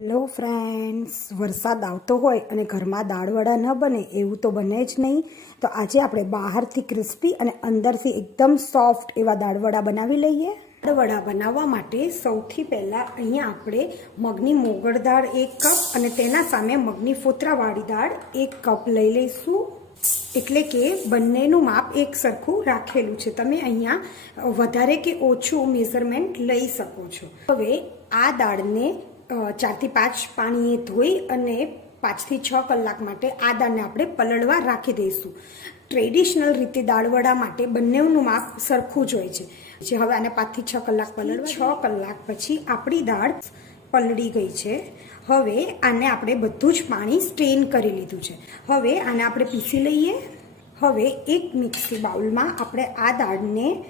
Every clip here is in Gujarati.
હેલો ફ્રેન્ડ્સ વરસાદ આવતો હોય અને ઘરમાં દાળવડા ન બને એવું તો બને જ નહીં, તો આજે આપણે બહારથી ક્રિસ્પી અને અંદરથી એકદમ સોફ્ટ એવા દાળવડા બનાવી લઈએ. દાળવડા બનાવવા માટે સૌથી પહેલાં અહીંયા આપણે મગની મોગળ દાળ એક કપ અને તેના સામે મગની ફોતરાવાળી દાળ એક કપ લઈ લઈશું. એટલે કે બંનેનું માપ એક સરખું રાખેલું છે. તમે અહીંયા વધારે કે ઓછું મેઝરમેન્ટ લઈ શકો છો. હવે આ દાળને ચારથી પાંચ પાણીએ ધોઈ અને પાંચથી છ કલાક માટે આ દાળને આપણે પલળવા રાખી દઈશું. ટ્રેડિશનલ રીતે દાળવડા માટે બંનેનું માપ સરખું જ હોય છે. જે હવે આને પાંચથી છ કલાક પલળવા છ કલાક પછી આપણી દાળ પલળી ગઈ છે. હવે આને આપણે બધું જ પાણી સ્ટ્રેન કરી લીધું છે. હવે આને આપણે પીસી લઈએ. હવે એક મિક્સી બાઉલમાં આપણે આ દાળને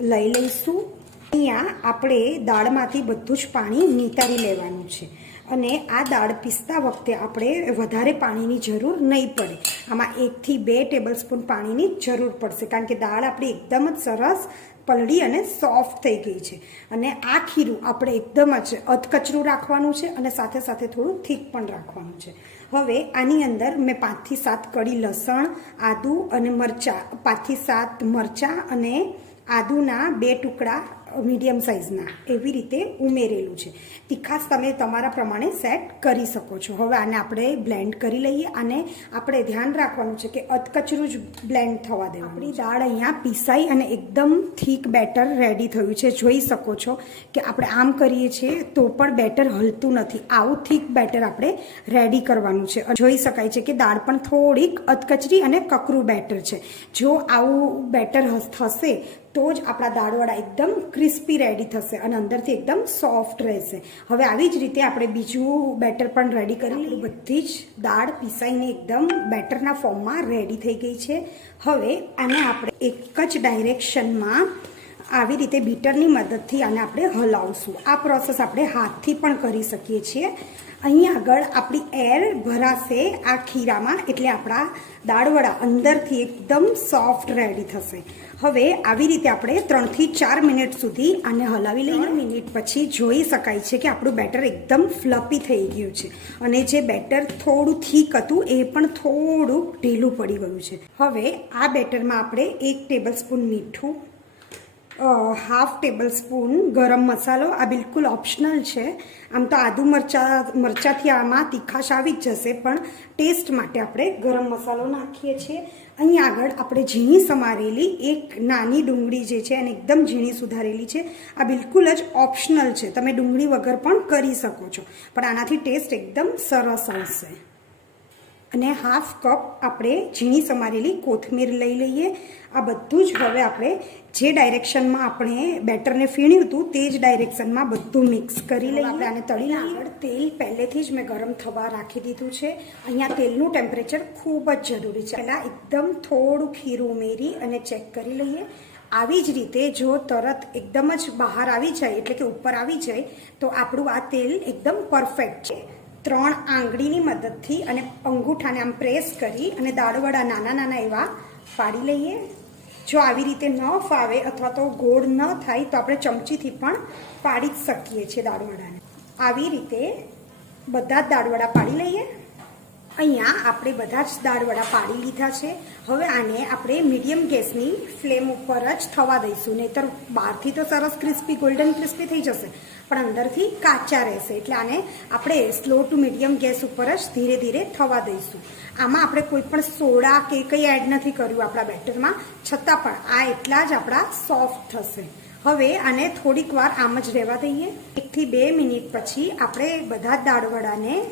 લઈ લઈશું. અહીંયા આપણે દાળમાંથી બધું જ પાણી નીતારી લેવાનું છે. અને આ દાળ પીસતા વખતે આપણે વધારે પાણીની જરૂર નહીં પડે. આમાં એકથી બે ટેબલ સ્પૂન પાણીની જરૂર પડશે. કારણ કે દાળ આપણી એકદમ જ સરસ પલળી અને સોફ્ટ થઈ ગઈ છે. અને આ ખીરું આપણે એકદમ જ અધકચરું રાખવાનું છે અને સાથે સાથે થોડું થીક પણ રાખવાનું છે. હવે આની અંદર મેં પાંચથી સાત કડી લસણ, આદું અને મરચાં, પાંચથી સાત મરચાં અને આદુના બે ટુકડા મીડિયમ સાઇઝના એવી રીતે ઉમેરેલું છે. તીખાસ તમે તમારા પ્રમાણે સેટ કરી શકો છો. હવે આને આપણે બ્લેન્ડ કરી લઈએ અને આપણે ધ્યાન રાખવાનું છે કે અધકચરું જ બ્લેન્ડ થવા દેવું આપણી દાળ અહીંયા પીસાઈ અને એકદમ થીક બેટર રેડી થયું છે. જોઈ શકો છો કે આપણે આમ કરીએ છીએ તો પણ બેટર હલતું નથી. આવું થીક બેટર આપણે રેડી કરવાનું છે. જોઈ શકાય છે કે દાળ પણ થોડીક અધકચરી અને કકરું બેટર છે. જો આવું બેટર થશે તો જ આપણા દાળવડા એકદમ ક્રિસ્પી રેડી થશે અને અંદરથી એકદમ સોફ્ટ રહેશે. હવે આવી જ રીતે આપણે બીજું બેટર પણ રેડી કરી બધી જ દાળ પીસાઈને એકદમ બેટરના ફોર્મમાં રેડી થઈ ગઈ છે. હવે આને આપણે એક જ ડાયરેક્શનમાં આવી રીતે બીટરની મદદથી આને આપણે હલાવશું. આ પ્રોસેસ આપણે હાથથી પણ કરી શકીએ છીએ. અહીં આગળ આપણી એર ભરાશે આ ખીરામાં, એટલે આપણા દાળવડા અંદરથી એકદમ સોફ્ટ રેડી થશે. હવે આવી રીતે આપણે ત્રણથી ચાર મિનિટ સુધી આને હલાવી લઈએ. મિનિટ પછી જોઈ શકાય છે કે આપણું બેટર એકદમ ફ્લપી થઈ ગયું છે. અને જે બેટર થોડું થીક હતું, એ પણ થોડું ઢીલું પડી ગયું છે. હવે આ બેટરમાં આપણે એક ટેબલ સ્પૂન મીઠું હાફ ટેબલ સ્પૂન ગરમ મસાલો. આ બિલકુલ ઓપ્શનલ છે. આમ તો આદુ મરચા, મરચાંથી આમાં તીખાશ આવી જ જશે, પણ ટેસ્ટ માટે આપણે ગરમ મસાલો નાખીએ છીએ. અહીં આગળ આપણે ઝીણી સમારેલી એક નાની ડુંગળી જે છે, એને એકદમ ઝીણી સુધારેલી છે. આ બિલકુલ જ ઓપ્શનલ છે. તમે ડુંગળી વગર પણ કરી શકો છો. પણ આનાથી ટેસ્ટ એકદમ સરસ આવશે. અને હાફ કપ આપણે ઝીણી સમારેલી કોથમીર લઈ લઈએ. આ બધું જ હવે આપણે જે ડાયરેક્શનમાં આપણે બેટરને ફીણ્યું હતું તે જ ડાયરેક્શનમાં બધું મિક્સ કરી લઈએ. આપણે આને તળી આગળ તેલ પહેલેથી જ મેં ગરમ થવા રાખી દીધું છે. અહીંયા તેલનું ટેમ્પરેચર ખૂબ જ જરૂરી છે. પહેલાં એકદમ થોડું ખીરું ઉમેરી અને ચેક કરી લઈએ. આવી જ રીતે જો તરત એકદમ જ બહાર આવી જાય એટલે કે ઉપર આવી જાય તો આપણું આ તેલ એકદમ પરફેક્ટ છે. ત્રણ આંગળીની મદદથી અને અંગૂઠાને આમ પ્રેસ કરી અને દાળવડા નાના નાના એવા પાડી લઈએ. જો આવી રીતે ન ફાવે અથવા તો ગોળ ન થાય તો આપણે ચમચીથી પણ પાડી જ શકીએ છીએ દાળવડાને આવી રીતે બધા જ દાળવડા પાડી લઈએ. અહીંયા આપણે બધા જ દાળવડા પાડી લીધા છે. હવે આને આપણે મીડિયમ ગેસની ફ્લેમ ઉપર જ થવા દઈશું. નહીતર બહારથી તો સરસ ક્રિસ્પી, ગોલ્ડન ક્રિસ્પી થઈ જશે. પણ અંદરથી કાચા રહેશે. એટલે આને આપણે સ્લો ટુ મીડિયમ ગેસ ઉપર જ ધીરે ધીરે થવા દઈશું. આમાં આપણે કોઈ પણ સોડા કે કંઈ એડ નથી કર્યું આપણા બેટરમાં. છતાં પણ આ એટલા જ આપણા સોફ્ટ થશે. હવે આને થોડીક વાર આમ જ રહેવા દઈએ. એકથી બે મિનિટ પછી આપણે બધા દાળવડાને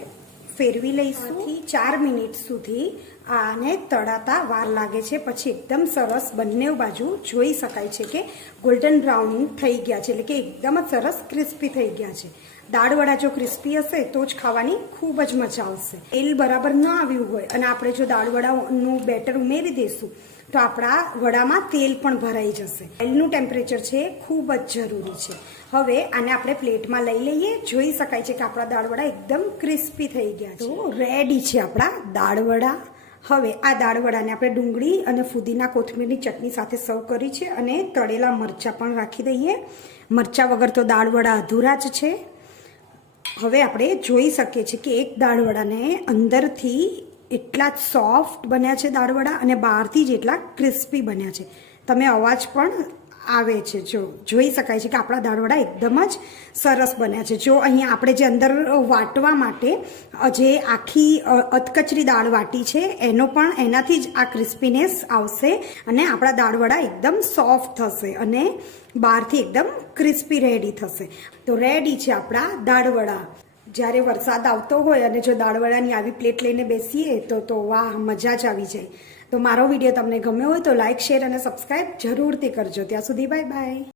ફેરવી લઈશું. ચાર મિનિટ સુધી આને તળાતા વાર લાગે છે. પછી એકદમ સરસ બંને બાજુ જોઈ શકાય છે કે ગોલ્ડન બ્રાઉન થઈ ગયા છે. એટલે કે એકદમ જ સરસ ક્રિસ્પી થઈ ગયા છે. દાળવડા જો ક્રિસ્પી હશે, તો જ ખાવાની ખૂબ જ મજા આવશે. તેલ બરાબર ન આવ્યું હોય અને આપણે જો દાળવડાનું બેટર ઉમેરી દઈશું, તો આપણા વડામાં તેલ પણ ભરાઈ જશે. તેલનું ટેમ્પરેચર છે ખૂબ જ જરૂરી છે. હવે આને આપણે પ્લેટમાં લઈ લઈએ. જોઈ શકાય છે કે આપણા દાળવડા એકદમ ક્રિસ્પી થઈ ગયા તો રેડી છે આપણા દાળવડા. હવે આ દાળવડાને આપણે ડુંગળી અને ફુદીના કોથમીરની ચટણી સાથે સર્વ કરી છે અને તળેલા મરચાં પણ રાખી દઈએ. મરચાં વગર તો દાળવડા અધૂરા જ છે. હવે આપણે જોઈ શકીએ છીએ કે એક દાળવડાને અંદરથી એટલા જ સોફ્ટ બન્યા છે દાળવડા અને બહારથી જ એટલા ક્રિસ્પી બન્યા છે. તમે અવાજ પણ આવે છે. જો જોઈ શકાય છે કે આપણા દાળવડા એકદમ જ સરસ બન્યા છે. જો અહીંયા આપણે જે અંદર વાટવા માટે જે આખી અધકચરી દાળ વાટી છે, એનો પણ એનાથી જ આ ક્રિસ્પીનેસ આવશે અને આપણા દાળવડા એકદમ સોફ્ટ થશે અને બહારથી એકદમ ક્રિસ્પી રેડી થશે. તો રેડી છે આપણા દાળવડા જ્યારે વરસાદ આવતો હોય અને જો દાળવડાની આવી પ્લેટ લઈને બેસીએ તો તો વાહ, મજા જ આવી જાય. તો મારો વીડિયો તમને ગમ્યો હોય તો લાઇક શેર અને સબસ્ક્રાઈબ જરૂરથી કરજો. ત્યાં સુધી બાય બાય.